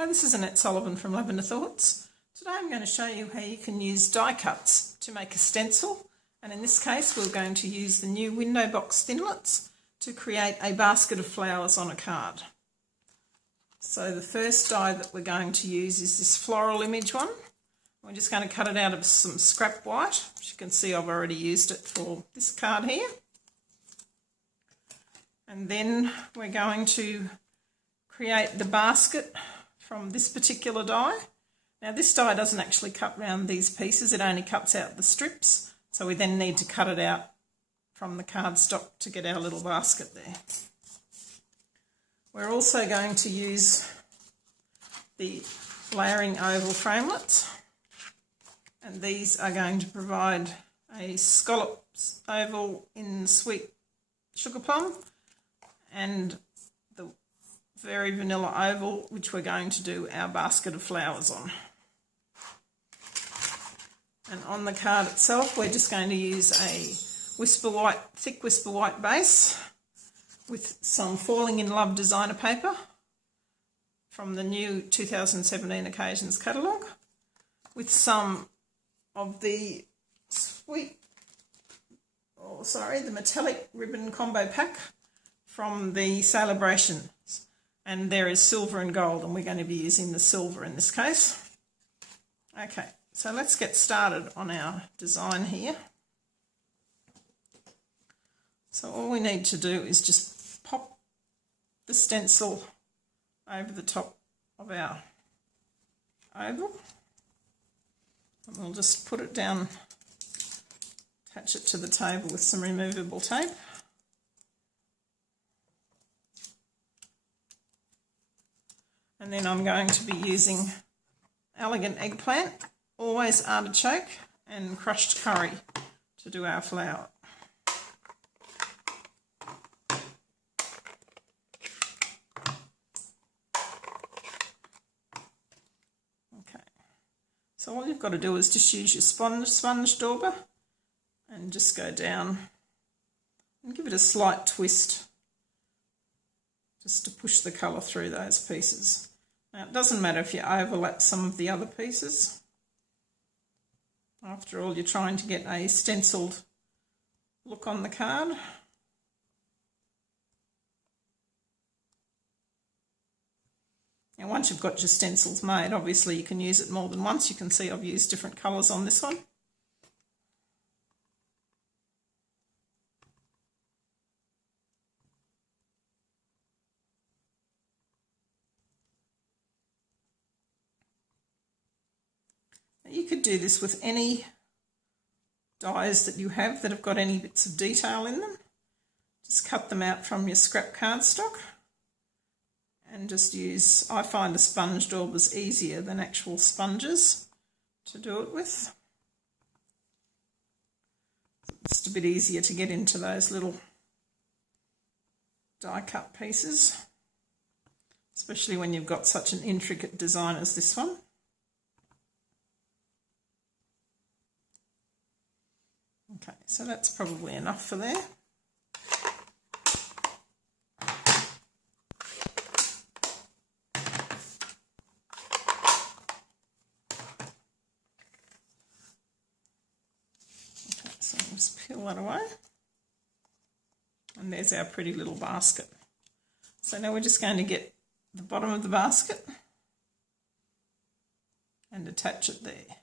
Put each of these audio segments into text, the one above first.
Hi, this is Annette Sullivan from Lavender Thoughts. Today I'm going to show you how you can use die cuts to make a stencil, and in this case we're going to use the new Window Box Thinlits to create a basket of flowers on a card. So the first die that we're going to use is this floral image one. We're just going to cut it out of some scrap white. As you can see, I've already used it for this card here. And then we're going to create the basket from this particular die. Now this die doesn't actually cut round these pieces, it only cuts out the strips, so we then need to cut it out from the cardstock to get our little basket there. We're also going to use the layering oval framelits, and these are going to provide a scallops oval in sweet sugar plum and the very vanilla oval which we're going to do our basket of flowers on. And on the card itself we're just going to use a thick whisper white base with some Falling in Love designer paper from the new 2017 Occasions catalogue, with some of the the metallic ribbon combo pack from the Celebrations, and there is silver and gold, and we're going to be using the silver in this case. Okay, so let's get started on our design here. So all we need to do is just pop the stencil over the top of our oval, and we'll just put it down, attach it to the table with some removable tape. And then I'm going to be using elegant eggplant, always artichoke, and crushed curry to do our flower. Okay, so all you've got to do is just use your sponge dauber and just go down and give it a slight twist just to push the colour through those pieces. Now it doesn't matter if you overlap some of the other pieces. After all, you're trying to get a stenciled look on the card. Now once you've got your stencils made, obviously you can use it more than once. You can see I've used different colours on this one. You could do this with any dies that you have that have got any bits of detail in them. Just cut them out from your scrap cardstock and just use, I find a sponge dauber's easier than actual sponges to do it with. It's a bit easier to get into those little die cut pieces, especially when you've got such an intricate design as this one. Okay, so that's probably enough for there. Okay, so I'll just peel that away. And there's our pretty little basket. So now we're just going to get the bottom of the basket and attach it there.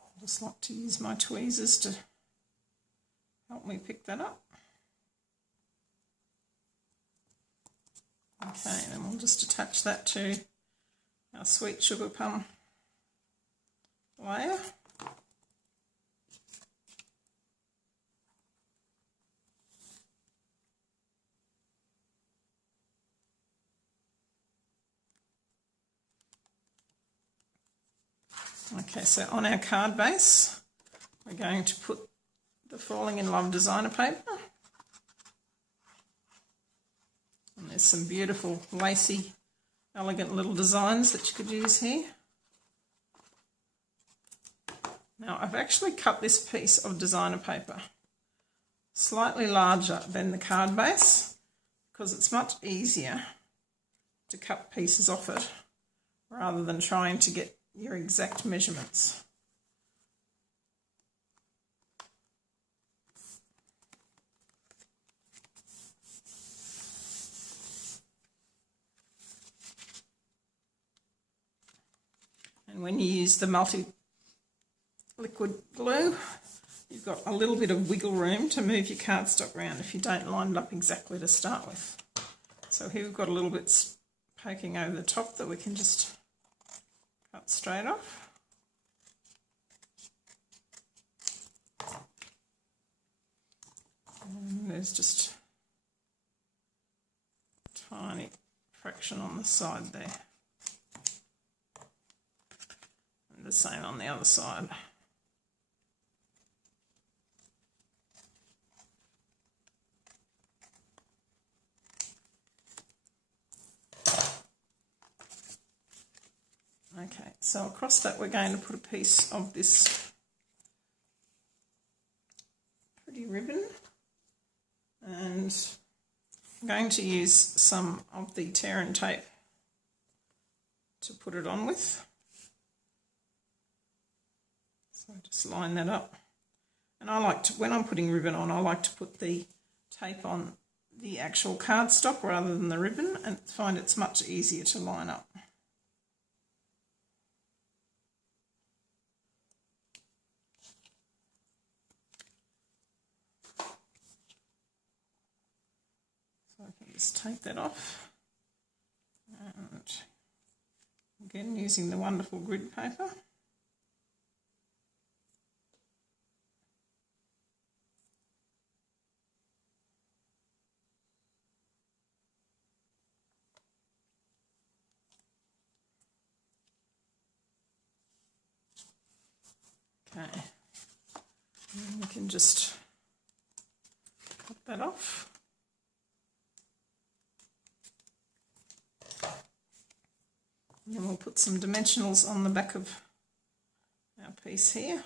I just like to use my tweezers to help me pick that up. Okay, and we'll just attach that to our sweet sugar plum layer. Okay, so on our card base, we're going to put the Falling in Love designer paper. there's some beautiful lacy, elegant little designs that you could use here. Now I've actually cut this piece of designer paper slightly larger than the card base because it's much easier to cut pieces off it rather than trying to get your exact measurements. And when you use the multi-liquid glue, you've got a little bit of wiggle room to move your cardstock around if you don't line it up exactly to start with. So here we've got a little bit poking over the top that we can just cut straight off. And there's just a tiny fraction on the side there. And the same on the other side. Okay, so across that we're going to put a piece of this pretty ribbon, and I'm going to use some of the tear and tape to put it on with. So just line that up. And I like to, when I'm putting ribbon on, I like to put the tape on the actual cardstock rather than the ribbon, and find it's much easier to line up. So I can just take that off, and again using the wonderful grid paper. Okay, and we can just cut that off. And then we'll put some dimensionals on the back of our piece here.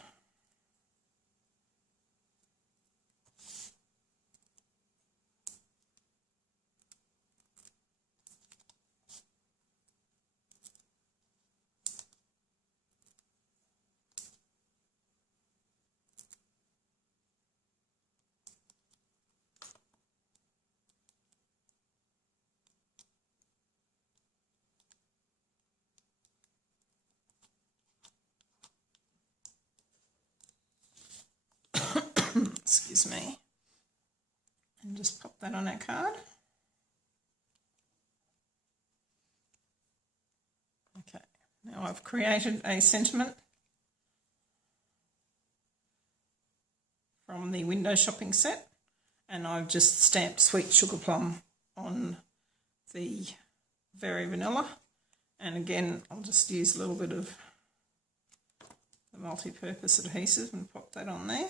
Excuse me, and just pop that on our card. Okay, now I've created a sentiment from the window shopping set, and I've just stamped Sweet Sugar Plum on the Very Vanilla, and again I'll just use a little bit of the multi-purpose adhesive and pop that on there.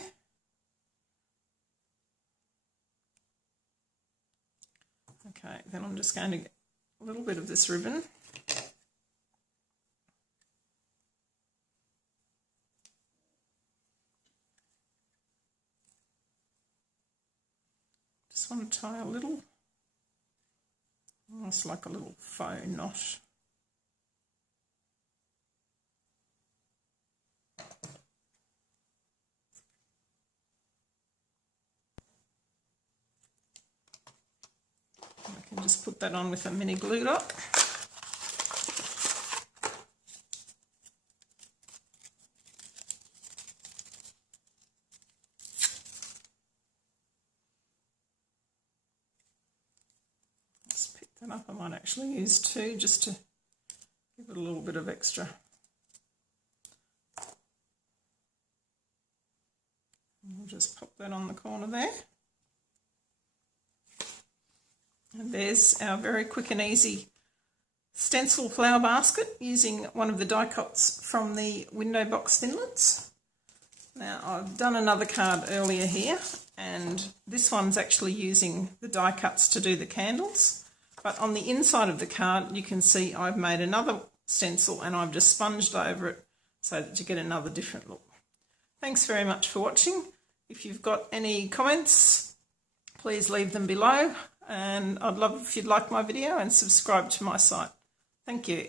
Okay, then I'm just going to get a little bit of this ribbon. Just want to tie a little, almost like a little faux knot. I can just put that on with a mini glue dot. Just pick that up. I might actually use two just to give it a little bit of extra. And we'll just pop that on the corner there. And there's our very quick and easy stencil flower basket using one of the die cuts from the Window Box Thinlits. Now I've done another card earlier here, and this one's actually using the die cuts to do the candles. But on the inside of the card, you can see I've made another stencil and I've just sponged over it so that you get another different look. Thanks very much for watching. If you've got any comments, please leave them below, and I'd love if you'd like my video and subscribe to my site. Thank you.